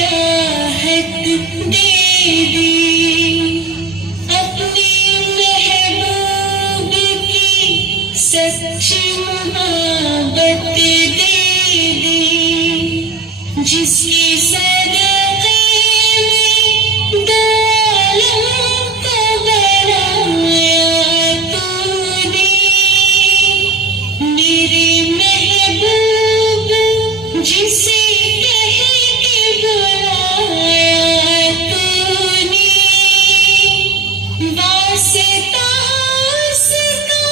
राहत दे दी, अपनी महबूब की सच्ची मोहब्बत दे दी, जिसकी सदक़े में दो आलम को बनाया तूने, मेरे महबूब जिसे कह के बुलाया तूने, वास्ता उसका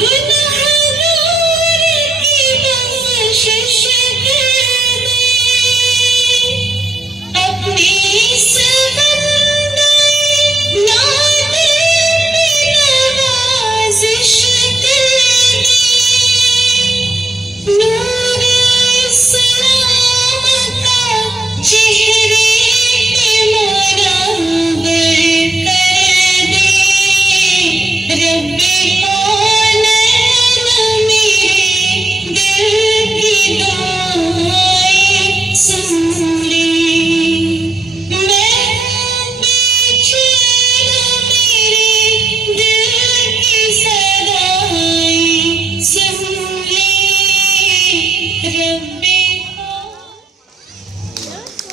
गुनहगार की बख्शिश कर दे, अपनी समंदर नादे में नवाज़िश कर दे, नूर इस्लाम का चेहरे पे मुनव्वर कर दे, रब्बे